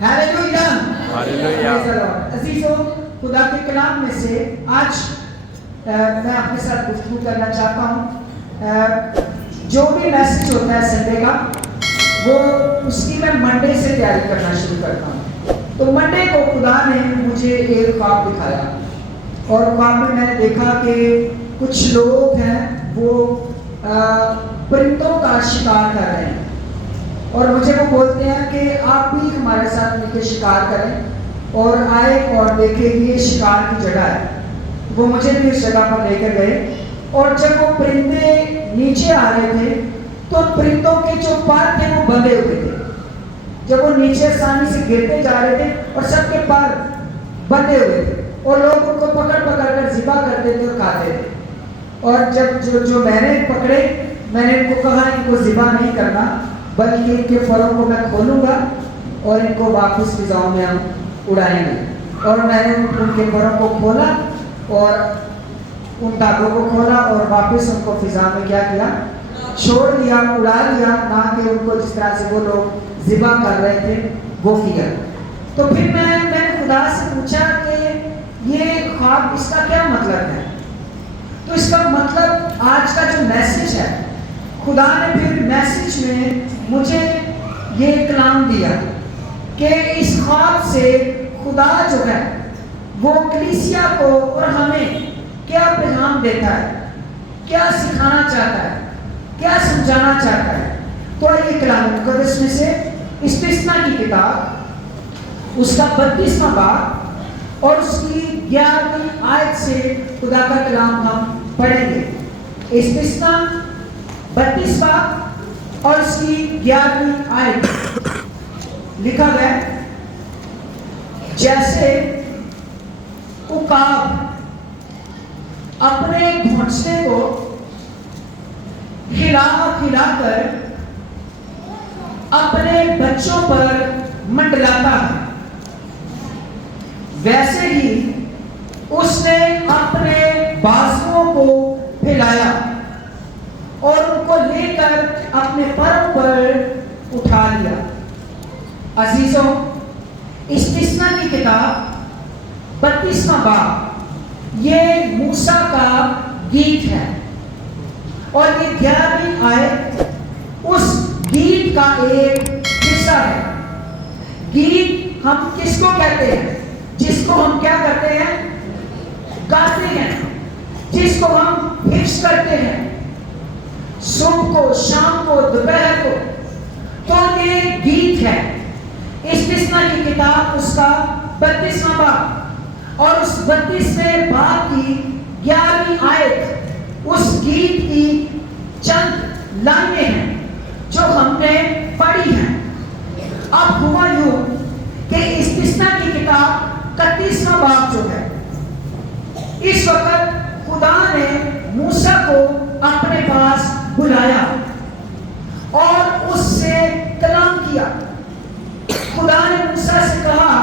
Hallelujah hallelujah. عزیزوں، خدا کے کلام میں سے آج میں آپ کے ساتھ گفتگو کرنا چاہتا ہوں۔ جو بھی میسج ہوتا ہے سنڈے کا، وہ اس کی میں منڈے سے تیاری کرنا شروع کرتا ہوں۔ تو منڈے کو خدا نے مجھے ایک خواب دکھایا، اور خواب میں نے دیکھا کہ کچھ لوگ ہیں وہ پرندوں کا شکار کر رہے ہیں، اور مجھے وہ بولتے ہیں کہ آپ بھی ہمارے ساتھ مل کے شکار کریں اور آئے اور دیکھیں یہ شکار کی جگہ ہے۔ وہ مجھے بھی اس جگہ پر لے کر گئے، اور جب وہ پرندے نیچے آ رہے تھے تو پرندوں کے جو پر تھے وہ بندھے ہوئے تھے۔ جب وہ نیچے آسانی سے گرتے جا رہے تھے اور سب کے پر بندھے ہوئے تھے، اور لوگ ان کو پکڑ کر ذبح کرتے تھے اور کھاتے تھے۔ اور جب جو میں نے پکڑے، میں نے ان کو کہا ان کو ذبح نہیں کرنا، بلکہ ان کے پروں کو میں کھولوں گا اور ان کو واپس فضاؤں میں ہم اڑائیں گے۔ اور میں نے ان کے پروں کو کھولا اور ان دھاگوں کو کھولا اور واپس ان کو فضا میں کیا کیا؟ چھوڑ دیا، اڑا دیا، نہ کہ ان کو جس طرح سے وہ لوگ ذبح کر رہے تھے وہ کیا۔ تو پھر میں نے خدا سے پوچھا کہ یہ خواب اس کا کیا مطلب ہے؟ تو اس کا مطلب آج کا جو میسج ہے، خدا نے پھر میسج میں مجھے یہ کلام دیا کہ اس خواب سے خدا جو ہے وہ کلیسیا کو اور ہمیں کیا پیغام دیتا ہے، کیا سکھانا چاہتا ہے، کیا سمجھانا چاہتا ہے۔ تو یہ کلام مقدس میں سے استثنا کی کتاب، اس کا 32واں باب اور اس کی 11ویں آیت سے خدا کا کلام ہم پڑھیں گے۔ استثنا 32 باب اور اس کی 11ویں آیت لکھا گیا، جیسے عقاب اپنے گھونسلے کو ہلا کر اپنے بچوں پر منڈلاتا ہے، ویسے ہی اس نے اپنے بازوؤں کو پھیلایا اور ان کو لے کر اپنے پروں پر اٹھا لیا۔ عزیزوں، استثنا کی کتاب 32واں باب یہ موسیٰ کا گیت ہے، اور یہ 11ویں آیت اس گیت کا ایک حصہ ہے۔ گیت ہم کس کو کہتے ہیں؟ جس کو ہم کیا کرتے ہیں؟ گاتے ہیں، جس کو ہم حفظ کرتے ہیں صبح کو، شام کو، دوپہر کو۔ تو یہ گیت ہے۔ استثنا کی کتاب اس کا 32واں باب اور اس 32ویں باب کی 11ویں آیت اس گیت کی چند لائنیں ہیں جو ہم نے پڑھی ہیں۔ اب ہوا یوں کہ استثنا کی کتاب 31واں باب جو ہے، اس وقت خدا نے موسیٰ کو اپنے پاس بلایا اور اس سے کلام کیا۔ خدا نے موسیٰ سے کہا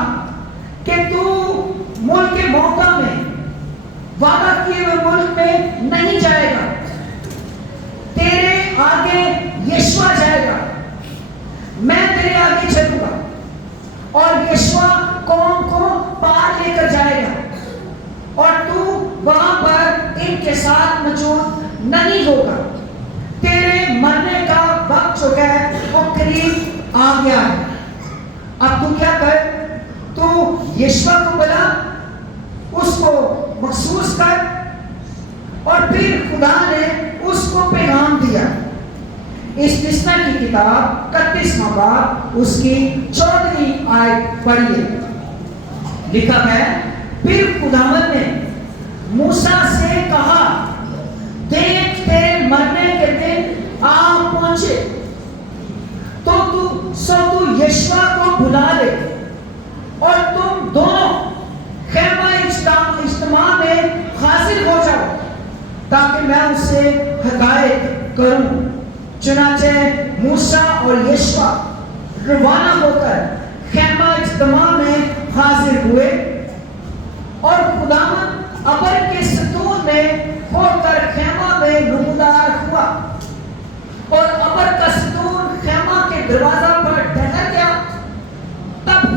کہ تو ملک موقع میں، وعدہ کیے ہوئے ملک میں نہیں جائے گا، تیرے آگے یشوع جائے گا، میں تیرے آگے چلوں گا، اور یشوع قوم کو پار لے کر جائے گا، اور تو وہاں پر ان کے ساتھ موجود نہیں ہوگا۔ تیرے مرنے کا وقت جو ہے وہ قریب آ گیا ہے۔ اب تو کیا کر، تو یشوع کو بلا، اس کو مخصوص کر، اور پھر خدا نے اس کو پیغام دیا۔ استثنا کی کتاب 31واں باب اس کی 14ویں آیت پڑھیے۔ لکھا ہے، پھر خداوند نے موسیٰ سے کہا، دیکھ تیرے مرنے کے دن آ پہنچے، تو یشوع کو بلا لے، اور تم دونوں خیمہ اجتماع میں حاضر ہو جاؤ تاکہ میں اس سے حقائق کروں۔ چنانچہ موسیٰ اور یشوع روانہ ہو کر خیمہ اجتماع میں حاضر ہوئے، اور خداوند ابر کے ستون میں ہو کر خیمہ میں نمودار ہوا، اور ابر کا ستون خیمہ کے دروازہ پر ٹھہر گیا۔ تب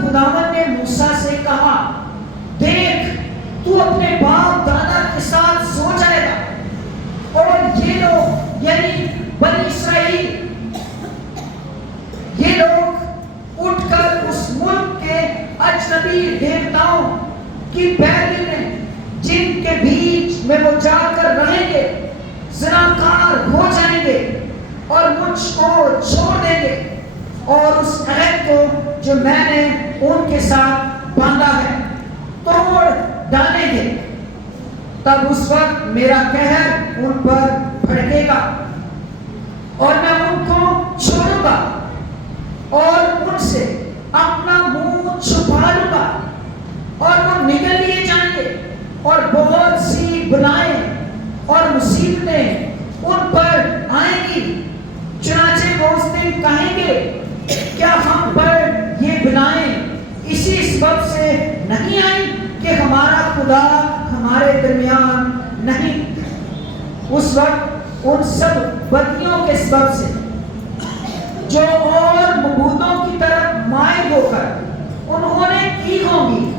تو اپنے باپ دادا کے ساتھ سو جائے گا۔ اور یہ لوگ یعنی بنی اسرائیل، یہ لوگ اٹھ کر اس ملک کے اجنبی دیوتاؤں کی پیروی میں، جن کے بیچ میں وہ جا کر رہیں گے، زناکار ہو جائیں گے اور مجھ کو چھوڑ دیں گے، اور اس عہد کو جو میں نے ان کے ساتھ باندھا ہے توڑ ڈالیں گے، تب اس وقت میرا قہر ان پر بھڑکے گا اور میں ان کو چھوڑوں گا اور ان سے اپنا منہ چھپا لوں گا، اور وہ نگل لیے جائیں گے، اور بہت سی بلائیں اور مصیبتیں ان پر آئیں گی۔ چنانچہ وہ اس دن کہیں گے، کیا ہم پر یہ بلائیں اسی سبب سے نہیں آئی کہ ہمارا خدا ہمارے درمیان نہیں؟ اس وقت ان سب بدیوں کے سبب سے جو اور معبودوں کی طرف مائل ہو کر انہوں نے کی ہوں گی،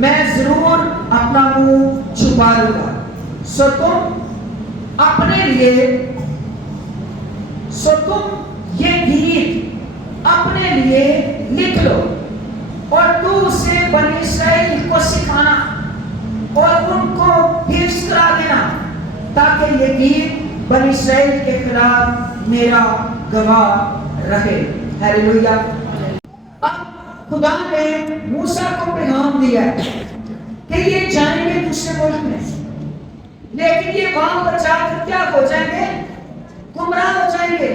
میں ضرور اپنا منہ چھپا لوں گا۔ سو تم یہ گیت اپنے لیے لکھ لو، اور تو اسے بنی اسرائیل کو سکھانا اور ان کو حفظ کرا دینا، تاکہ یہ گیت بنی اسرائیل کے خلاف میرا گواہ رہے۔ ہیلیلویا۔ اب خدا نے موسیٰ کو پیغام دیا کہ یہ جائیں گے دوسرے ملک میں، لیکن یہ وہاں پر جا کر کیا ہو جائیں گے؟ گمراہ ہو جائیں گے،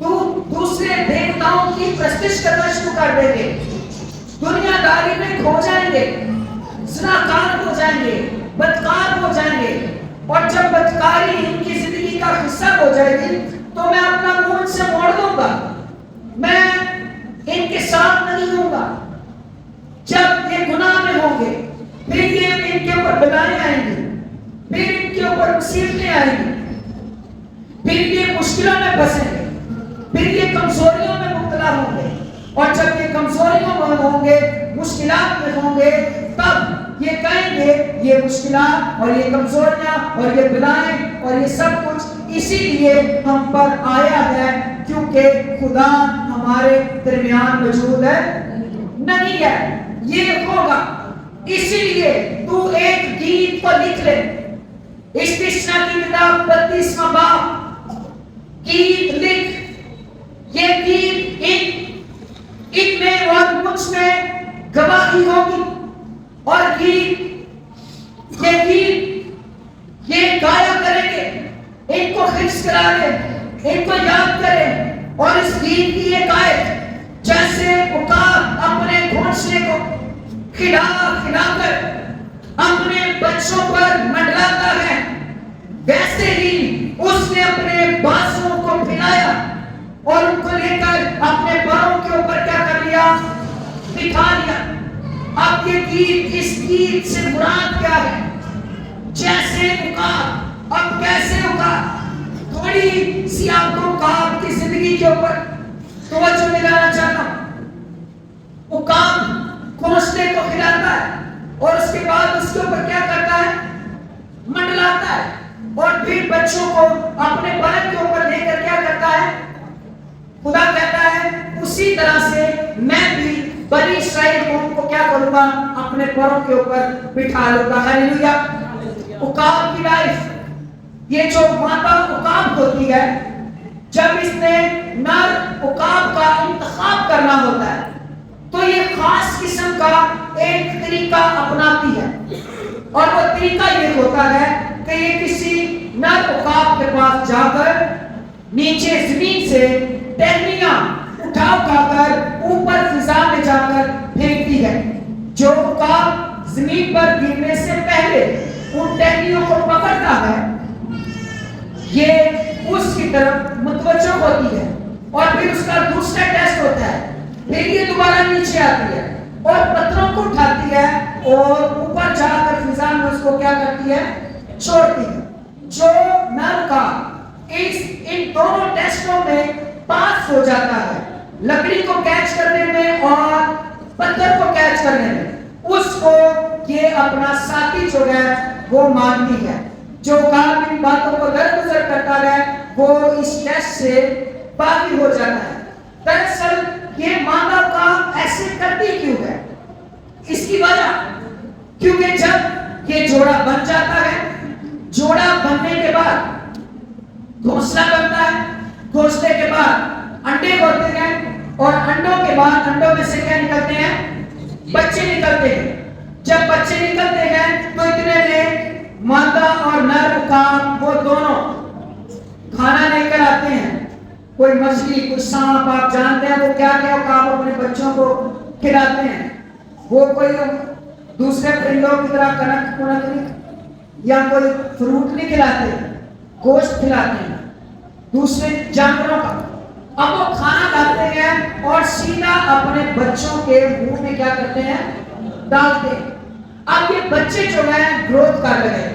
دوسرے دیوتاؤں کی پرستش کرنا شروع کر دیں گے، دنیا داری میں کھو جائیں گے، زناکار ہو جائیں گے، بدکار ہو جائیں گے، اور جب بدکاری ان کی زندگی کا حصہ ہو جائے گی تو میں اپنا منہ ان سے موڑ دوں گا، میں ان کے ساتھ نہیں ہوں گا۔ جب یہ گناہ میں ہوں گے، پھر یہ ان کے اوپر بلائیں آئیں گی، پھر ان کے اوپر مصیبتیں آئیں گی، پھر یہ مشکلوں میں پھنسیں گے، پھر یہ کمزوریوں میں مبتلا ہوں گے، اور جب یہ کمزوریوں میں ہوں گے، مشکلات میں ہوں گے، تب یہ کہیں گے یہ مشکلات اور یہ کمزوریاں اور یہ بلائیں اور یہ سب کچھ اسی لیے ہم پر آیا ہے کیونکہ خدا ہمارے درمیان موجود ہے نہیں ہے۔ یہ ہوگا، اسی لیے تو ایک گیت کو لکھ لے، استثنا کی کتاب 32واں باب، گیت لکھ، یہ گیت ان میں اور مجھ میں گواہی ہوگی، اور گیت یہ گایا کریں گے، ان کو حفظ کرا لیں، ان کو یاد کریں، اور اس گیت کی ایک آیت جیسے عقاب اپنے گھونسلے کو کھلا کھلا کر اپنے بچوں پر منڈلاتا ہے، ویسے ہی اس نے اپنے بازوؤں کو پھیلایا اور ان کو لے کر اپنے پاؤں کے اوپر کیا کر لیا؟ بٹھا لیا۔ اب یہ گیت، اس گیت سے مراد کیا ہے؟ جیسے عقاب، اب کیسے عقاب؟ تھوڑی سی آپ کو عقاب کی زندگی کے اوپر توجہ دلانا چاہتا ہوں۔ عقاب گھونسلے کو کھلاتا ہے اور اس کے بعد اس کے اوپر کیا کرتا ہے؟ منڈلاتا ہے، اور پھر بچوں کو اپنے پر کے اوپر لے کر کیا کرتا ہے؟ خدا کہتا ہے اسی طرح سے میں بھی بنی اسرائیل قوم کو کیا کروں گا؟ اپنے پروں کے اوپر بٹھا لوں گا۔ ہیلیلویا۔ عقاب کی لائف، یہ جو ماتا عقاب ہوتی ہے، جب اس نے نر عقاب کا انتخاب کرنا ہوتا ہے تو یہ خاص قسم کا ایک طریقہ اپناتی ہے، اور وہ طریقہ یہ ہوتا ہے کہ یہ کسی نر عقاب کے پاس جا کر نیچے زمین سے ٹہنیاں اٹھا کر اوپر فضا میں جا کر پھینکتی ہے۔ جو عقاب زمین پر گرنے سے پہلے ان ٹہنیوں کو پکڑتا ہے، یہ اس کی طرف متوجہ ہوتی ہے، اور پھر اس کا دوسرا ٹیسٹ ہوتا ہے، پھر یہ دوبارہ نیچے آتی ہے اور پتھروں کو اٹھاتی ہے اور اوپر جا کر فضا میں اس کو کیا کرتی ہے؟ چھوڑتی ہے۔ جو نر کا ان دونوں ٹیسٹوں میں پاس ہو جاتا ہے، لکڑی کو کیچ کرنے میں اور پتھر کو کیچ کرنے میں، اس کو یہ اپنا ساتھی جو ہے وہ مانتی ہے. جو کام ان باتوں کو درگزر کرتا ہے وہ اس ٹیسٹ سے باقی ہو جاتا ہے. دراصل یہ مادہ کام ایسے کرتی کیوں ہے؟ اس کی وجہ کیونکہ جب یہ جوڑا بن جاتا ہے، جوڑا بننے کے بعد گھونسلہ بنتا ہے، گھونسلے کے بعد انڈے ہوتے ہیں اور انڈوں کے بعد انڈوں میں سے کیا نکلتے ہیں؟ بچے نکلتے ہیں. جب بچے نکلتے ہیں تو اتنے میں مادہ اور نر کام وہ دونوں کھانا لے کر آتے ہیں. کوئی مچھلی، کوئی سانپ، آپ جانتے ہیں وہ کیا کیا کام اپنے بچوں کو کھلاتے ہیں. وہ کوئی دوسرے پرندوں کی طرح کنک کنک یا کوئی فروٹ نہیں کھلاتے، گوشت کھلاتے ہیں دوسرے جانوروں کا. اب وہ کھانا کھاتے ہیں اور سیدھا اپنے بچوں کے منہ میں کیا کرتے ہیں؟ ڈالتے ہیں. اب یہ بچے جو ہیں گروتھ کر رہے ہیں،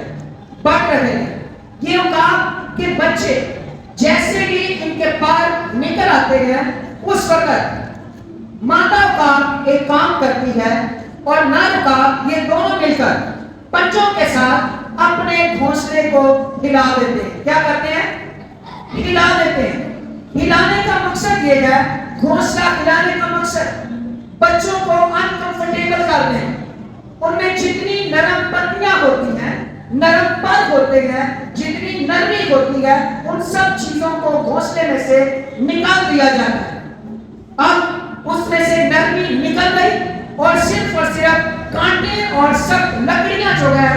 بڑھ رہے ہیں. یہ کام کہ بچے جیسے ہی ان کے پار نکل آتے ہیں اس وقت مادہ کام ایک کام کرتی ہے اور نر کام، یہ دونوں مل کر پنجوں کے ساتھ اپنے گھونسلے کو ہلا دیتے ہیں. کیا کرتے ہیں؟ ہلا دیتے ہیں. ہلانے کا مقصد یہ ہے، گھونسلہ ہلانے کا مقصد بچوں کو انکمفرٹیبل کر دیں. ان میں جتنی نرم پتیاں ہوتی ہیں، نرم پر ہوتے ہیں، جتنی نرمی ہوتی ہے، ان سب چیزوں کو گھونسلے میں سے نکال دیا جاتا ہے. اب اس میں سے نرمی نکل گئی اور صرف کانٹے اور سخت لکڑیاں جو ہے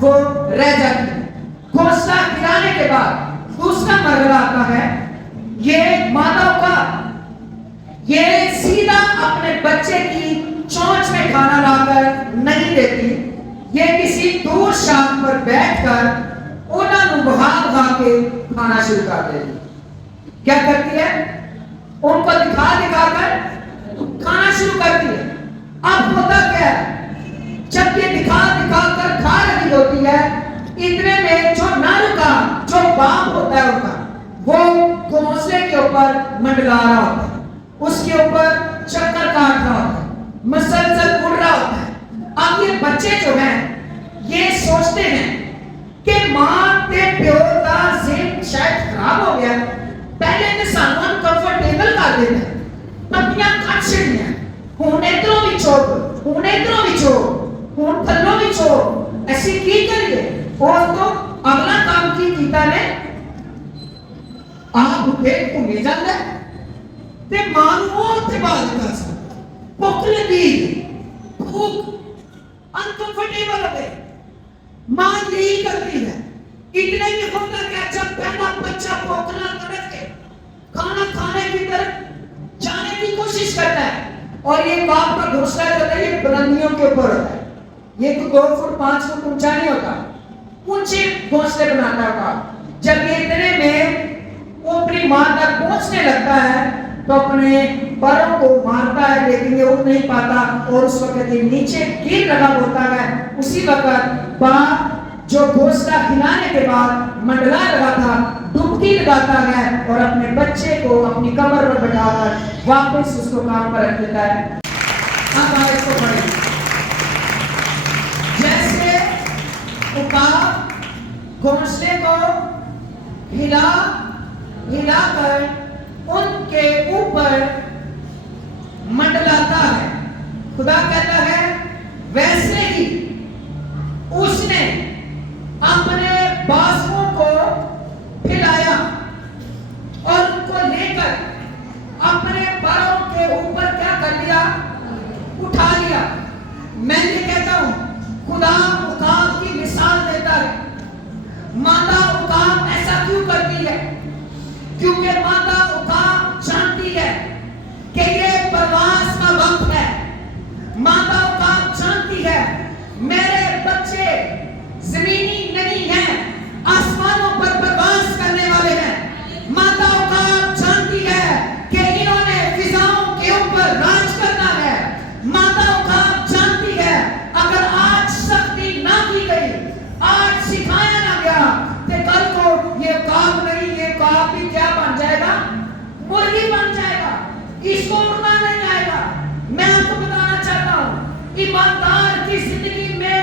وہ رہ جاتی ہیں. گھونسلہ ہلانے کے بعد دوسرا مرحلہ آتا ہے. یہ مادہ کا یہ سیدھا اپنے بچے کی چونچ میں کھانا لا کر نہیں دیتی. یہ کسی دور شام پر بیٹھ کر انہوں نے بہا کے کھانا شروع کر دیتی. کیا کرتی ہے؟ ان کو دکھا کر کھانا شروع کرتی ہے. اب ہوتا کیا ہے؟ جب یہ دکھا کر کھا رہی ہوتی ہے، اتنے میں جو نر کا جو باپ ہوتا ہے ان کا، وہ گھونسلے کے اوپر منڈلا رہا ہوتا ہے، اس کے اوپر چکر کاٹ رہا ہوتا ہے، مسلسل اڑ رہا ہوتا ہے. اب یہ بچے جو ہیں یہ سوچتے ہیں کہ ماں تے پیو دا ذہن شاید خراب ہو گیا، پہلے تے سانو انکمفرٹیبل کر دیتے ہیں، پتیاں کٹ چھڑیاں، ہن ادھروں بھی چھوڑ، ہن ادھروں بھی چھوڑ، ہن تھلوں بھی چھوڑ، ایسی کی کریے. اور تو اگلا کام کی کیتا نے آپ اٹھے گھومے جاتا ہے تے ماں نوں اوتھے باہر دیتا سی. بھوک لگی، بھوک انکمفرٹیبل ہو گئے. ماں یہی کرتی ہے. اتنے ہی ہوتا کہ جب پہلا بچہ بھوکنا تڑپ کے کھانا کھانے کی طرف جانے کی کوشش کرتا ہے اور یہ باپ کا گھونسلہ جو ہوتا ہے یہ بلندیوں کے اوپر ہوتا ہے، یہ کوئی 2 فٹ 5 فٹ اونچا نہیں ہوتا، اونچے گھونسلے بناتا ہوگا. جب یہ اتنے میں وہ اپنی ماں تک پہنچنے لگتا ہے تو اپنے پروں کو مارتا ہے، لیکن یہ اٹھ نہیں پاتا اور اس وقت یہ نیچے گر رہا ہوتا ہے. اسی وقت باپ جو گھونسلہ ہلانے کے بعد منڈلا رہا تھا ڈبکی لگاتا ہے اور اپنے بچے کو اپنی کمر پر بٹھا کر واپس اس کو کام پر رکھ دیتا ہے. اب آیت کو پڑھیں. جیسے عقاب گھونسلے کو ہلا کر ان کے اوپر منڈلاتا ہے، خدا کہتا ہے ویسے ہی اس نے اپنے بازوؤں کو پھیلایا اور ان کو لے کر اپنے پروں کے اوپر کیا کر لیا؟ اٹھا لیا. میں یہ کہتا ہوں خدا عقاب کی مثال دیتا ہے. مادہ عقاب ایسا کیوں کرتی ہے؟ کیونکہ مادہ عقاب جانتی ہے کہ یہ پرواز کا وقت ہے. مادہ عقاب جانتی ہے میرے بچے زمینی نہیں ہیں، آسمانوں پر پرواز کرنے والے ہیں. مادہ عقاب جانتی ہے کہ انہوں نے فضاؤں کے اوپر راج کرنا ہے. مادہ عقاب جانتی ہے اگر آج سختی نہ کی گئی، آج سکھایا نہ گیا کہ کل کو یہ عقاب نہیں، یہ عقاب بھی کیا بن جائے گا؟ مرغی بن جائے گا، اس کو اڑنا نہیں آئے گا. میں آپ کو بتانا چاہتا ہوں ایماندار کی زندگی میں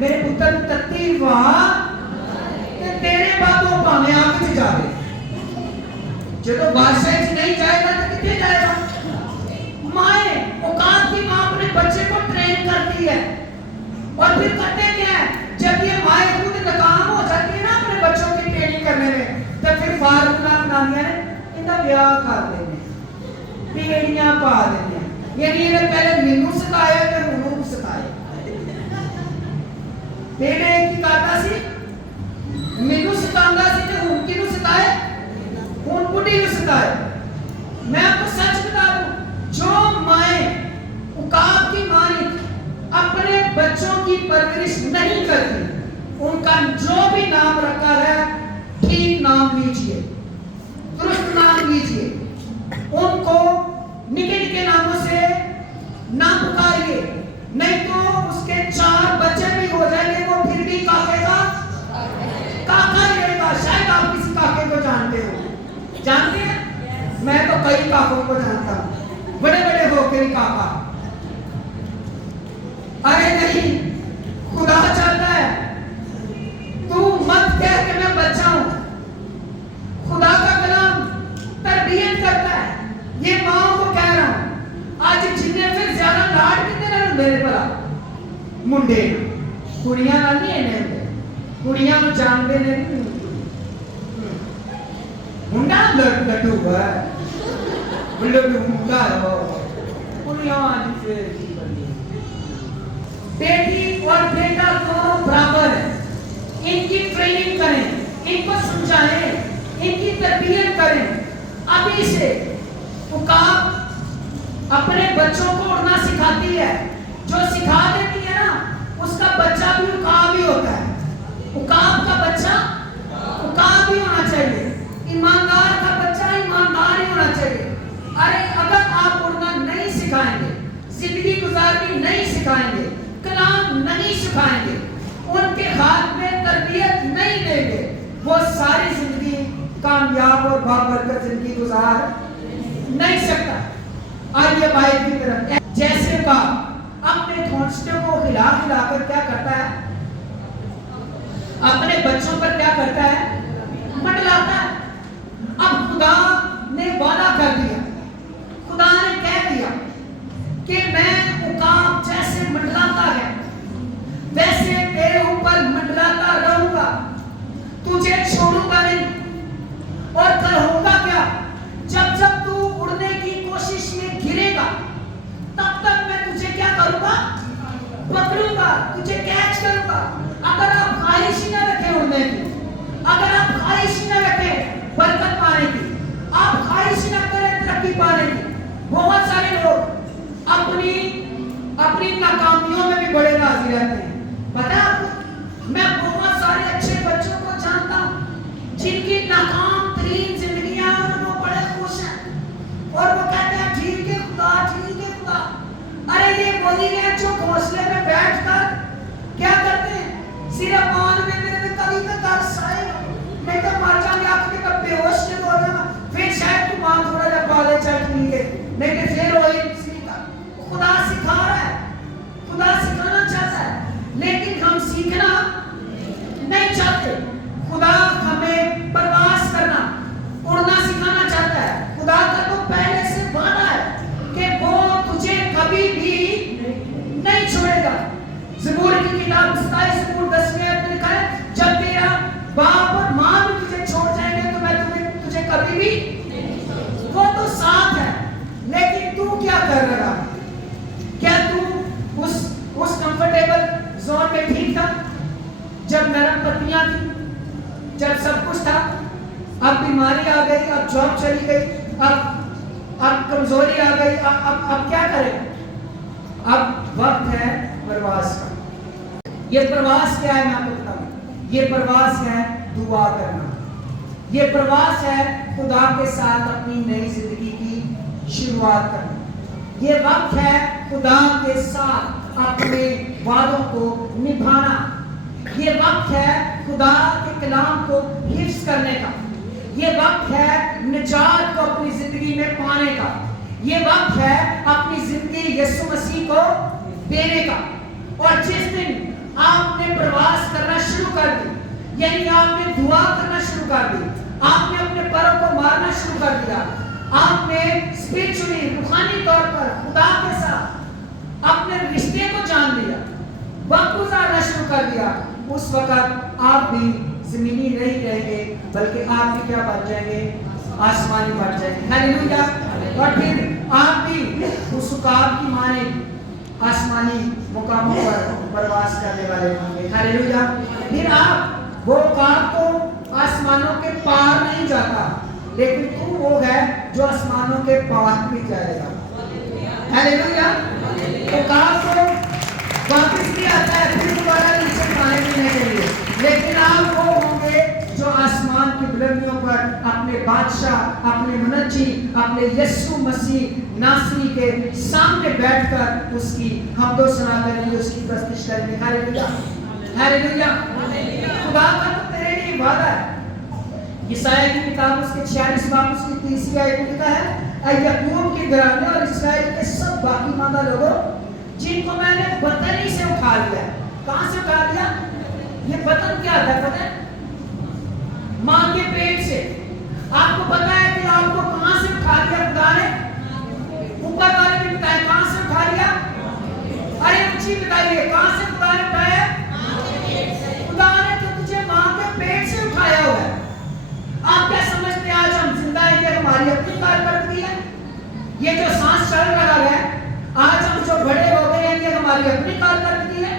میرے پتر تتی وہاں تیرے باتوں پانے آگ چ جاوے جدو بادشاہ چ نہیں جائے گا تو کتنے جائے گا؟ مائیں اوقات کی ماں اپنے بچے کو ٹرین کرتی ہے اور پھر کرتے کیا ہے جب یہ مائیں خود ناکام ہو جاتی ہے نا اپنے بچوں کی ٹریننگ کرنے میں تو پھر فارمولا بنایا ہے انہاں بیاہ کر دینے پیڑیاں پا دینے یعنی یہ پہلے مینوں سکھایا تے انہوں سکھایا پیڑے کی کرتا سی مینوں سکھاندا سی تے ہن کینوں سکھائے ہن بڈھی نوں سکھائے میں آپ کو سچ بتا دوں جو مائیں عقاب کی ماں اپنے بچوں کی پرورش نہیں کرتی ان کا جو بھی نام رکھا ہے ٹھیک نام لیجئے درست نام لیجئے ان کو نکے نکے ناموں سے نہ پکاریے نہیں تو اس کے 4 بچے بھی ہو جائیں گے وہ پھر بھی کاکے کا کاکا رہے گا شاید آپ کسی کاکے کو جانتے ہو جانتے ہیں میں تو کئی کاکوں کو جانتا ہوں بڑے بڑے ہو کے بھی کاکا ارے نہیں خدا چاہتا ہے تو مت کہہ کہ میں بچہ ہوں خدا کا کلام تربیت کرتا ہے یہ ماں کو کہہ رہا ہوں آج جتنے پھر زیادہ لاڈ کتنے نہ میرے بلا منڈے کڑیاں نہ نہیں ہیں کڑیاں نہ جانتے نہیں منڈا لٹو ہوا ہے لٹو منڈا ہے کڑیاں آج پھر بیٹی اور بیٹا دونوں برابر ہیں ان کی ٹریننگ کریں ان کو سمجھائیں ان کی تربیت کریں ابھی سے عقاب اپنے بچوں کو اڑنا سکھاتی ہے جو سکھا دیتی ہے نا اس کا بچہ بھی عقاب ہی ہوتا ہے عقاب کا بچہ عقاب ہی ہونا چاہیے ایماندار کا بچہ ایماندار ہی ہونا چاہیے ارے اگر آپ اڑنا نہیں سکھائیں گے زندگی گزارنی نہیں سکھائیں گے کلام نہیں سکھائیں گے ان کے ہاتھ میں تربیت نہیں دیں گے وہ ساری زندگی کامیاب اور بابرکت زندگی گزار نہیں سکتا آئیے بائٹ کی طرف جیسے باپ اپنے گھونسلے کو ہلا ہلا کر کیا کرتا ہے اپنے بچوں پر کیا کرتا ہے منڈلاتا ہے اب خدا نے وعدہ کر دیا خدا نے کہہ دیا کہ میں عقاب جیسے منڈلاتا ہے ویسے تیرے اوپر منڈلاتا رہوں گا تجھے چھوڑوں گا نہیں اور کروں گا کیا جب جب تو اڑنے کی کوشش میں گرے گا تب تک میں تجھے کیا کروں گا پکڑوں گا تجھے کیچ کروں گا اگر آپ خواہش ہی نہ رکھیں اڑنے کی اگر آپ خواہش ہی نہ رکھیں برکت پانے کی آپ خواہش ہی نہ کریں ترقی پانے کی بہت سارے لوگ اپنی ناکامیوں میں بھی بڑے راضی رہتے ہیں پتہ ہے آپ کو میں بہت سارے اچھے بچوں کو جانتا ہوں جن کی ناکام ترین زندگیاں وہ بڑے خوش ہیں اور وہ کہتے ہیں ٹھیک ہے خدا ارے یہ وہی ہے جو گھونسلے میں بیٹھ کر کیا کرتے ہیں صرف مان میں میرے میں کبھی کا درس آئے میں تو مر جاؤں گا آپ کے کب بے ہوش نہیں ہو جانا پھر شاید تو ماں تھوڑا جا پالے چل ٹھیک ہے نہیں تو پھر وہی خدا سکھا رہا ہے خدا سکھانا چاہتا ہے لیکن ہم سیکھنا نہیں چاہتے خدا ہمیں پرواز کرنا اڑنا سکھانا چاہتا ہے خدا کا تو پہلے سے وعدہ ہے کہ وہ تجھے کبھی بھی نہیں چھوڑے گا زبور کی کتاب 27 زبور 10 میں لکھا ہے جب تیرا باپ اور ماں بھی تجھے چھوڑ جائیں گے تو میں تجھے کبھی بھی وہ تو ساتھ ہے لیکن تو کیا کر رہا ہے کیا تو اس کمفرٹیبل زون میں ٹھیک تھا جب نرم پتیاں تھی جب سب کچھ تھا اب بیماری آ گئی اب جاب چلی گئی اب کمزوری آ گئی اب کیا کریں اب وقت ہے پرواز کا یہ پرواز کیا ہے میں آپ کو بتاؤں یہ پرواز ہے دعا کرنا یہ پرواز ہے خدا کے ساتھ اپنی نئی زندگی کی شروعات کرنا یہ وقت ہے خدا کے ساتھ اپنے وعدوں کو نبھانا یہ وقت ہے خدا کے کلام کو حفظ کرنے کا یہ وقت ہے نجات کو اپنی زندگی میں پانے کا یہ وقت ہے اپنی زندگی یسوع مسیح کو دینے کا اور جس دن آپ نے پرواز کرنا شروع کر دی، یعنی آپ نے دعا کرنا شروع کر دی، آپ نے اپنے پروں کو مارنا شروع کر دیا، آپ نے اسپرچولی روحانی طور پر خدا کے ساتھ اپنے رشتے کو جان لیا، وقت گزارنا شروع کر دیا، اس وقت آپ بھی زمینی نہیں رہیں گے بلکہ آپ بھی کیا بن جائیں گے؟ آسمانی بن جائیں گے۔ ہاللیلویا۔ اور پھر آپ بھی اس عقاب کی مانند آسمانی مقاموں پر پرواز کرنے والے ہوں گے۔ ہاللیلویا۔ پھر آپ وہ عقاب تو آسمانوں کے پار نہیں جاتا، لیکن تو وہ ہے جو آسمانوں کے پار بھی جائے گا۔ ہاللیلویا۔ عقاب کو واپس بھی آتا ہے پھر دوبارہ نیچے کھانے پینے کے لیے، لیکن آپ وہ ہوں گے جو آسمان کی بلندیوں پر اپنے بادشاہ، اپنے منجی، اپنے یسوع مسیح ناصری کے سامنے بیٹھ کر اس کی حمد و ثنا کریں گے، اس کی پرستش کریں گے۔ ہاللیلویا۔ ہاللیلویا۔ خدا کا تو تیرے لیے وعدہ ہے۔ یسایا کی کتاب اس کے 46 باب اس کی 30 آیت میں لکھا ہے، اے یعقوب کے گھرانے اور اسرائیل کے سب باقی ماندہ لوگوں جن کو میں نے وطن ہی سے اٹھا لیا۔ کہاں سے اٹھا لیا؟ یہ وطن کیا تھا پتہ ہے؟ ماں کے پیٹ سے۔ آپ کو پتا ہے کہ آپ کو کہاں سے اٹھا لیا خدا نے؟ اوپر والے نے بتایا کہاں سے اٹھا لیا؟ ارے اونچی بتائیے کہاں سے خدا نے اٹھایا؟ خدا نے تو تجھے ماں کے پیٹ سے اٹھایا ہوا ہے۔ آپ کیا سمجھتے ہیں آج ہم زندہ ہیں کہ ہماری اپنی کارکردگی ہے؟ یہ جو سانس چل رہا ہے آج ہم جو بڑے ہو گئے ہیں یہ ہماری اپنی کارکردگی ہے؟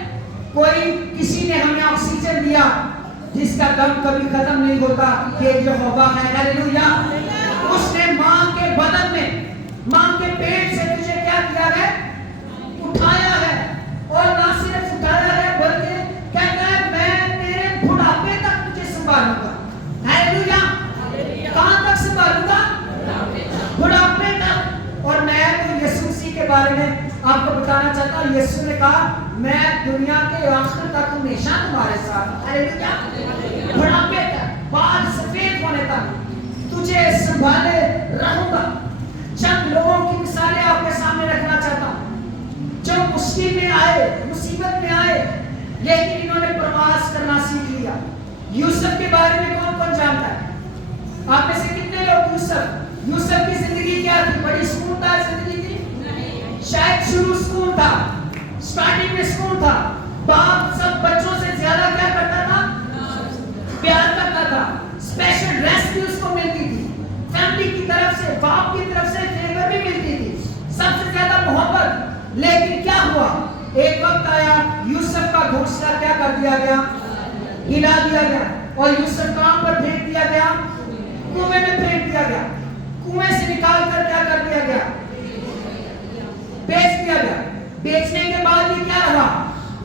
کوئی کسی نے ہمیں آکسیجن دیا جس کا دم کبھی ختم نہیں ہوتا، یہ یہوہ ہے۔ ہاللیلویا۔ اس نے ماں کے بدن میں، ماں کے پیٹ سے تجھے کیا کیا ہے؟ اٹھایا ہے، اور نہ صرف اٹھایا ہے بلکہ کہتا ہے میں تیرے بڑھاپے تک تجھے سنبھالوں گا۔ ہاللیلویا۔ کہاں تک سنبھالوں گا؟ بڑھاپے تک۔ اور میں تو یسوع مسیح کے بارے میں آپ کو بتانا چاہتا ہوں، یسوع نے کہا میں دنیا کے آخر تک ہمیشہ تمہارے ساتھ ہوں۔ ہاللیلویا۔ بڑھاپے تک، بال سفید ہونے تک تجھے سنبھالے رہوں گا۔ چند لوگوں کی مثالیں آپ کے سامنے رکھنا چاہتا ہوں جو مشکل میں آئے، مصیبت میں آئے، لیکن انہوں نے پرواز کرنا سیکھ لیا۔ یوسف کے بارے میں کون کون جانتا ہے؟ آپ میں سے کتنے لوگ یوسف کی زندگی کیا تھی؟ بڑی سکون دار زندگی تھی؟ شاید شروع سکون تھا، سٹارٹنگ میں سکون تھا، باپ سب بچوں سے زیادہ کیا کرتا تھا؟ پیار کرتا تھا، اسپیشل ڈریس بھی اس کو ملتی تھی، فیملی کی طرف سے، باپ کی طرف سے فیور بھی ملتی تھی، سب سے زیادہ محبت۔ لیکن کیا ہوا؟ ایک وقت آیا یوسف کا گھونسلہ کیا کر دیا گیا؟ ہلا دیا گیا، اور یوسف کہاں پر پھینک دیا گیا؟ کنویں میں پھینک دیا گیا۔ کنویں سے نکال کر کیا کر دیا گیا؟ بیچ دیا گیا۔ بیچنے کے بعد یہ کیا رہا؟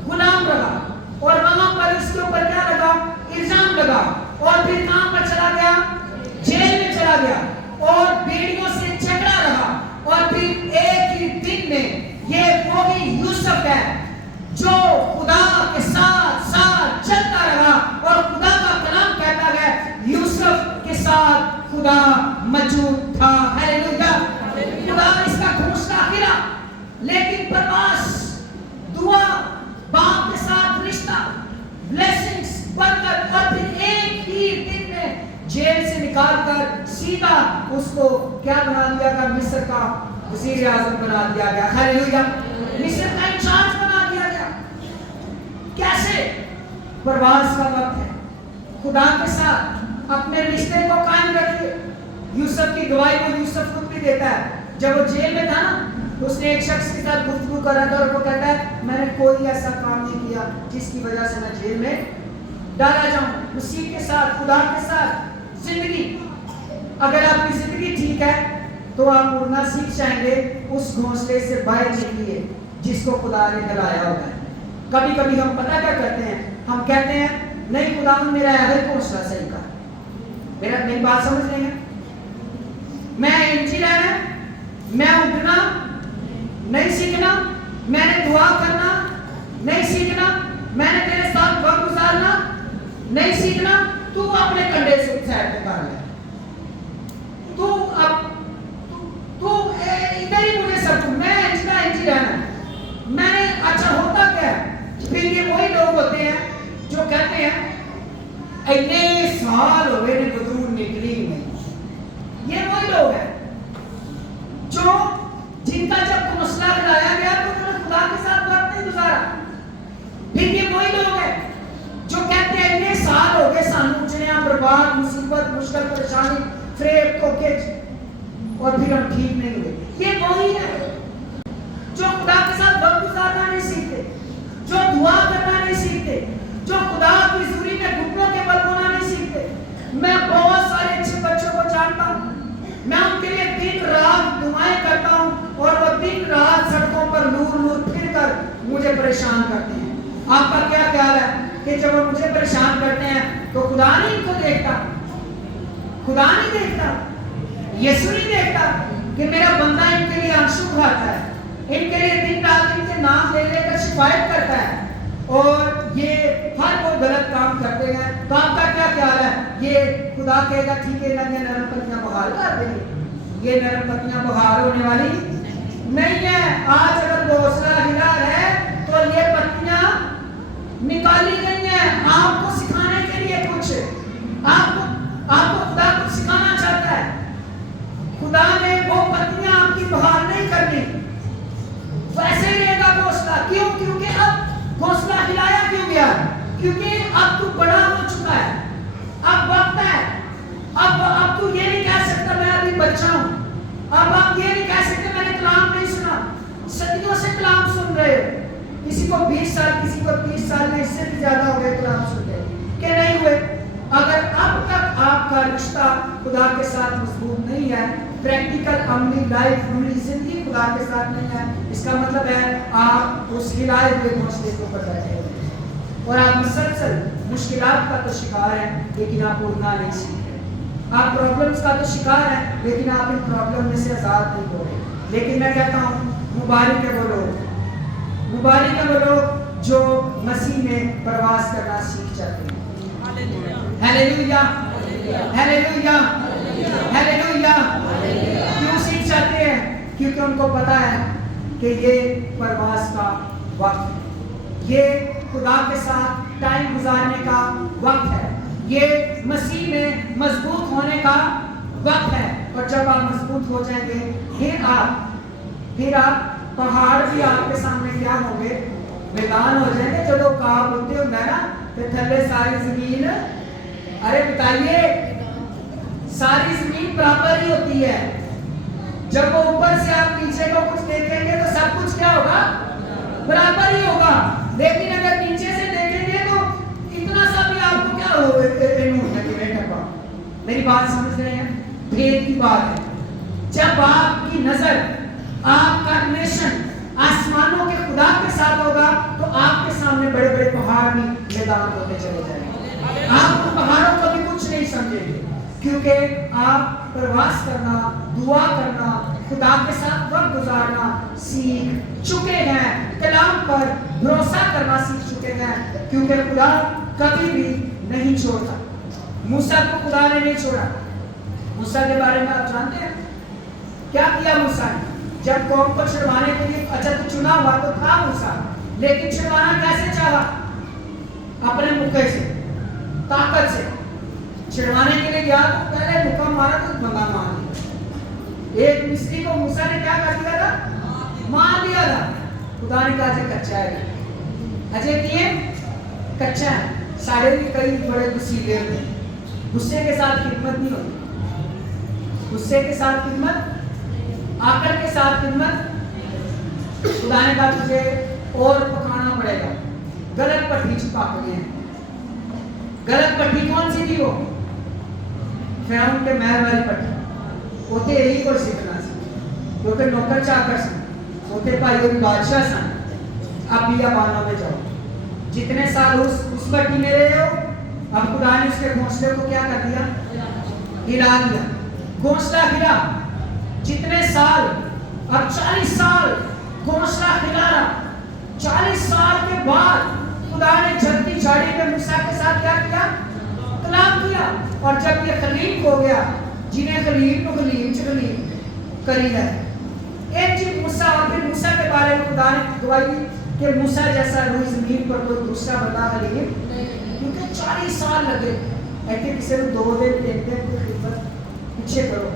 غلام رہا، اور وہاں پر اس کے اوپر کیا لگا؟ الزام لگا، اور پھر کہاں پر چلا گیا؟ جیل میں چلا گیا، اور بیڑیوں سے جھگڑا رہا، اور پھر ایک ہی دن میں یہ وہی یوسف ہے جو خدا کے ساتھ ساتھ چلتا رہا، اور خدا کا کلام کہتا ہے یوسف کے ساتھ خدا موجود تھا۔ ہاللیلویا۔ خدا اس کا گھونسلہ ہلا، لیکن پرواز، دعا، باپ کے ساتھ رشتہ، بلیسنگز، برکت، اور پھر ایک ہی دن میں جیل سے نکال کر سیدھا اس کو کیا بنا دیا گیا؟ مصر کا وزیر اعظم بنا دیا گیا۔ ہاللیلویا۔ مصر کا انچارج بنا دیا گیا۔ کیسے؟ پرواز کا وقت ہے، خدا کے ساتھ اپنے رشتے کو قائم رکھیے۔ یوسف کی گواہی کو یوسف خود بھی دیتا ہے، جب وہ جیل میں تھا نا اس نے ایک شخص کے ساتھ گفتگو کر رہا تھا، اور وہ کہتا ہے میں نے کوئی ایسا کام نہیں کیا جس کی وجہ سے میں جیل میں ڈالا جاؤں۔ مسیح کے ساتھ، خدا کے ساتھ زندگی، اگر آپ کی زندگی ٹھیک ہے تو آپ اڑنا سیکھ جائیں گے اس گھونسلے سے باہر نکلیے جس کو خدا نے ہلایا ہوگا ہے۔ کبھی کبھی ہم پتہ کیا کرتے ہیں؟ ہم کہتے ہیں نہیں خدا نے میرا ہے گھونسلہ صحیح کہا، میرا نہیں بات سمجھ رہے ہیں؟ میں انجی رہنا، میں اٹھنا نہیں سیکھنا، میں نے دعا کرنا نہیں سیکھنا، میں نے تیرے ساتھ وقت گزارنا نہیں سیکھنا، تو اپنے کنڈے سے سائڈ پہ کر لے، تو ادھر ہی مجھے سب میں انجی رہنا۔ میں نے اچھا ہوتا کیا ہے؟ پھر یہ وہی لوگ ہوتے اتنے سال ہو گئے بدور نکلی نہیں. یہ وہی لوگ ہیں جو جن کا جب مسئلہ لایا گیا تو انہوں نے خدا کے ساتھ وقت نہیں گزارا. پھر یہ وہی لوگ ہیں جو کہتے ہیں اتنے سال ہو گئے سانو اچھڑیاں برباد مصیبت مشکل پریشانی فریب دھوکے اور پھر ہم ٹھیک نہیں ہوئے. یہ وہی ہے جو خدا کے ساتھ وقت گزارنا نہیں سیکھتے, جو دعا کرنا نہیں سیکھتے, جو خدا کی حضوری میں گھٹنوں کے بل ہونا نہیں سیکھتے. میں بہت سارے اچھے بچوں کو جانتا ہوں, میں ان کے لیے دن رات دعائیں کرتا ہوں اور وہ دن رات سڑکوں پر نور نور پھر کر مجھے پریشان کرتے ہیں. آپ کا کیا خیال ہے کہ جب وہ مجھے پریشان کرتے ہیں تو خدا نہیں ان کو دیکھتا؟ خدا نہیں دیکھتا, یسوع نہیں دیکھتا کہ میرا بندہ ان کے لیے آنسو بہاتا ہے, ان کے لیے دن رات ان کے نام لے لے کر شکایت کرتا ہے اور یہ ہر کوئی غلط کام کرتے ہیں. تو آپ کا کیا خیال ہے یہ خدا کہے گا ٹھیک ہے ندیاں نرم پتیاں بہار کر دیں گے؟ یہ نرم پتیاں بہار ہونے والی نہیں ہے. آج اگر گھونسلہ ہلا ہے تو یہ پتیاں نکالی گئی ہیں آپ کو سکھانے کے لیے کچھ. آپ کو خدا کچھ سکھانا چاہتا ہے. خدا نے وہ پتیاں آپ کی بہار نہیں کرنی, ویسے ہی رہے گا گھونسلہ. کیوں؟ کیونکہ اب گھونسلہ ہلایا کیوں گیا؟ کیونکہ اب تو بڑا ہو چکا ہے, اب وقت ہے. اب تو یہ نہیں کہہ سکتا میں ابھی بچہ ہوں. اب آپ یہ نہیں کہہ سکتے میں نے کلام نہیں سنا. صدیوں سے کلام سن رہے ہو, کسی کو 20 سال کسی کو 30 سال میں اس سے بھی زیادہ ہو گئے کلام سنتے کہ نہیں ہوئے. اگر اب تک آپ کا رشتہ خدا کے ساتھ مضبوط نہیں ہے, پریکٹیکل عملی لائف عملی زندگی خدا کے ساتھ نہیں ہے, اس کا مطلب ہے آپ اس ہلائے ہوئے گھونسلے کے اوپر بیٹھے ہوئے ہیں اور آپ مسلسل مشکلات کا تو شکار ہیں لیکن آپ اڑنا نہیں سیکھ رہے. آپ پرابلمس کا تو شکار ہیں لیکن آپ ان پرابلم میں سے آزاد نہیں ہو رہے. لیکن میں کہتا ہوں مبارک ہے وہ لوگ, مبارک ہے وہ لوگ جو مسیح میں پرواز کرنا سیکھ جاتے ہیں. Hallelujah hallelujah hallelujah. کیوں سیکھ جاتے ہیں؟ کیونکہ ان کو پتا ہے کہ یہ پرواز کا وقت ہے, یہ خدا کے ساتھ ٹائم گزارنے کا وقت ہے, یہ مسیح میں مضبوط ہونے کا وقت ہے. اور جب آپ مضبوط ہو جائیں گے پھر آپ پہاڑ بھی آپ کے سامنے کیا ہوں گے؟ میدان ہو جائیں گے. جب وہ کام ہوتے ہوتا ہے نا تو تھلے ساری زمین, ارے بتائیے ساری زمین برابر ہی ہوتی ہے. جب وہ اوپر سے آپ نیچے کو کچھ دیکھیں گے تو سب کچھ کیا ہوگا؟ برابر ہی ہوگا. لیکن اگر نیچے سے دیکھیں گے تو اتنا سا بھی آپ کو کیا ہوگا؟ میری بات سمجھ رہے ہیں؟ بھید کی بات ہے. جب آپ کی نظر آپ کا ریلیشن آسمانوں کے خدا کے ساتھ ہوگا تو آپ کے سامنے بڑے بڑے پہاڑ بھی میدان ہوتے چلے جائیں گے. آپ ان پہاڑوں کو بھی کچھ نہیں سمجھیں گے کیونکہ آپ پرواز کرنا, دعا کرنا, خدا کے ساتھ وقت گزارنا سیکھ چکے ہیں, کلام پر بھروسہ کرنا سیکھ چکے ہیں کیونکہ خدا کبھی بھی نہیں چھوڑتا. موسیٰ کو خدا نے نہیں چھوڑا. موسیٰ کے بارے میں آپ جانتے ہیں کیا کیا موسیٰ نے؟ جب قوم کو چھڑوانے کے لیے اچھا تو چنا ہوا تو تھا موسیٰ, لیکن چھڑوانا کیسے چاہا؟ اپنے مکے سے, طاقت سے. چھڑوانے کے لیے گیا تو پہلے مکہ مارا تو بندہ مار دیا. ایک مصری کو موسیٰ نے کیا کر دیا تھا؟ مار دیا تھا. خدا نے کہا کہ کچا ہے, اجے کیے کچا ہے. سارے بھی کئی بڑے غصیلے ہوتے ہیں, غصے کے ساتھ خدمت نہیں ہوتی. غصے کے ساتھ خدمت, آکر کے ساتھ خدمت. خدا نے کہا تجھے اور پکانا پڑے گا. غلط پٹھی چھپا کے ہیں. غلط پٹھی کون سی تھی؟ وہ فرعون کے محل والی پٹھی. ہوتے یہی کو سیکھنا سی کیونکہ نوکر چاکر سے ہوتے بھائی بھی بادشاہ سن. اب بیا بانوں میں جاؤ, جتنے سال اس پٹھی میں رہے ہو, اب خدا نے اس کے گھونسلے کو کیا کر دیا؟ ہلا دیا. گھونسلہ ہلا. جتنے سال, اب 40 سال گھونسلہ ہلا رہا. 40 سال کے بعد خدا نے جلتی جھاڑی میں موسیٰ کے ساتھ کیا کیا؟ کلام کیا. اور جب یہ خلیل ہو گیا, جنہیں خلیل کو خلیل چلیل کری ہے, ایک چیز موسیٰ. اور پھر موسیٰ کے بارے میں خدا نے دعائی دی کہ موسیٰ جیسا روئی زمین پر کوئی دوسرا بندہ خلیل, کیونکہ 40 سال لگے. ایسے کسی نے 2 دن 3 دن کی خدمت پیچھے کرو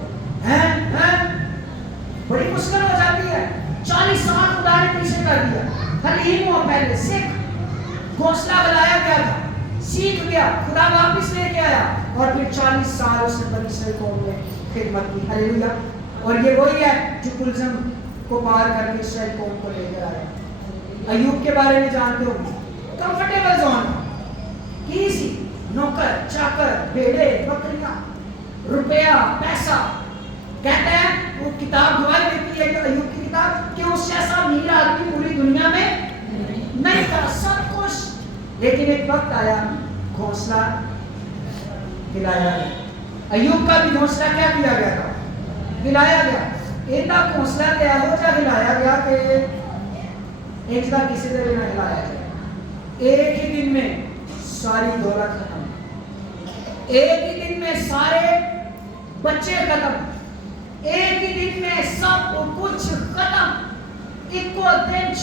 بڑی مشکل ہو جاتی ہے. 40 سال خدا نے پیچھے کر دیا. حلیم ہو پہلے سکھ گھونسلہ بنایا گیا تھا سیکھ گیا خدا واپس لے کے آیا اور پھر 40 سال اس نے بنی اسرائیل قوم میں خدمت کی. ہلیلویا. اور یہ وہی ہے جو کلزم کو پار کر کے اسرائیل قوم کو لے کر آیا. ایوب کے بارے میں جانتے ہو کمفرٹیبل زون کی سی نوکر چاکر بھیڑے بکریاں روپیہ پیسہ کہتے ہیں وہ کتاب گواہی دیتی ہے کہ ایوب کی کتاب کہ اس جیسا امیر آدمی پوری دنیا میں نہیں تھا سب کچھ. لیکن ایک وقت آیا گھونسلہ ہلایا گیا. ایوب کا بھی گھونسلہ کیا کیا گیا تھا ہلایا گیا. ایسا گھونسلہ کیا ہو جا ہلایا گیا کہ ایک جگہ کسی نے بھی نہ ہلایا گیا. ایک ہی دن میں ساری دولت ختم. ایک ہی دن میں سارے بچے ختم. ایک ہی دن میں سب کچھ ختم. ایکو دن.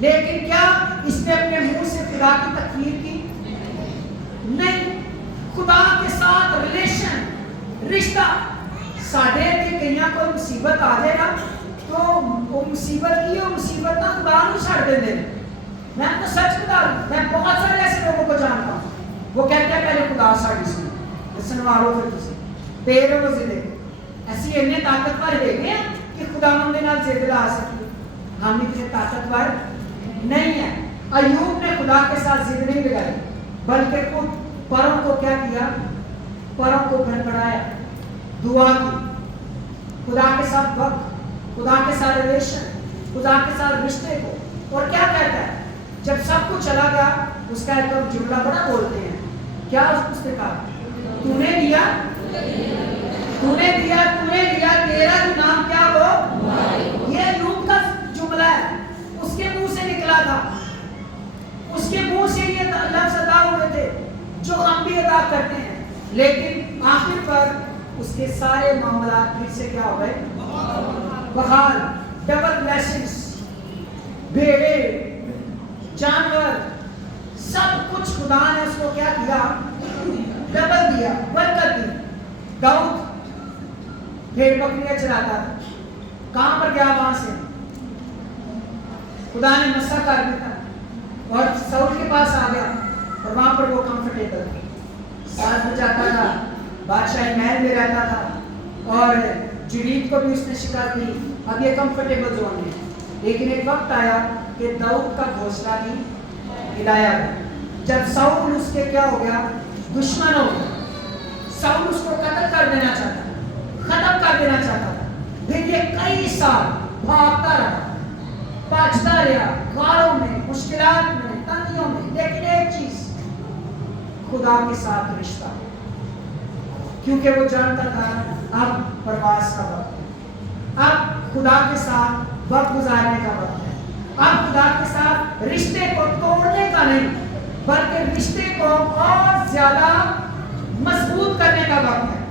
لیکن کیا اس نے اپنے منہ سے خدا کی تکفیر کی؟ نہیں. خدا کے ساتھ ریلیشن رشتہ ساڑھے کے کئیاں کو مصیبت آ جائے گا تو وہ مصیبت کی وہ مصیبت نہ خدا نہیں چھاڑ دے دیں. میں تو سچ بتا رہا ہوں میں بہت سارے ایسے لوگوں کو جانتا ہوں وہ کہتے ہیں پہلے خدا ساڑی سنو سنوارو پھر تسی پیروں کو زدے ایسی انہیں طاقتور ہے گئے کہ خدا مندے نال زدے لا سکتے. ہم اتنے طاقتور نہیں ہے. ایوب نے خدا کے ساتھ ضد نہیں لگائی بلکہ خود پروں کو کیا کیا پروں کو گھڑبڑایا دعا کی خدا کے ساتھ وقت خدا کے ساتھ ریلیشن خدا کے ساتھ رشتے کو. اور کیا کہتا ہے جب سب کچھ چلا گیا اس کا ایک جملہ بڑا بولتے ہیں کیا اس نے کہا تو نے دیا تیرا نام کیا ہو. یہ ایوب کا جملہ ہے اس کے منہ سے نکلا تھا. اس کے منہ سے یہ لفظ ادا ہوئے تھے جو ہم بھی ادا کرتے ہیں. لیکن آخر پر اس کے سارے معاملات پھر سے کیا ہو گئے بحال. ڈبل بلیسنگز بھیڑے جانور سب کچھ خدا نے اس کو کیا کیا ڈبل دیا برکت دی. داؤد بھیڑ بکریاں چلاتا تھا. کہاں پر گیا وہاں سے خدا نے مسا کر دیا اور ساؤل کے پاس آ گیا اور وہاں پر وہ کمفرٹیبل تھا. ساتھ میں جاتا تھا بادشاہ محل میں رہتا تھا اور جلیل کو بھی اس نے شکار دی. اب یہ کمفرٹیبل زون ہے. لیکن ایک وقت آیا کہ داؤد کا گھونسلہ بھی ہلایا گیا جب ساؤل اس کے کیا ہو گیا دشمن ہو گیا. ساؤل اس کو قتل کر دینا چاہتا تھا ختم کر دینا چاہتا تھا. پھر یہ کئی سال بھاگتا رہا پاچتا رہا غاروں میں مشکلات میں تنگیوں میں. لیکن ایک چیز خدا کے ساتھ رشتہ کیونکہ وہ جانتا تھا اب پرواز کا وقت ہے. اب خدا کے ساتھ وقت گزارنے کا وقت ہے. اب خدا کے ساتھ رشتے کو توڑنے کا نہیں بلکہ رشتے کو اور زیادہ مضبوط کرنے کا وقت ہے.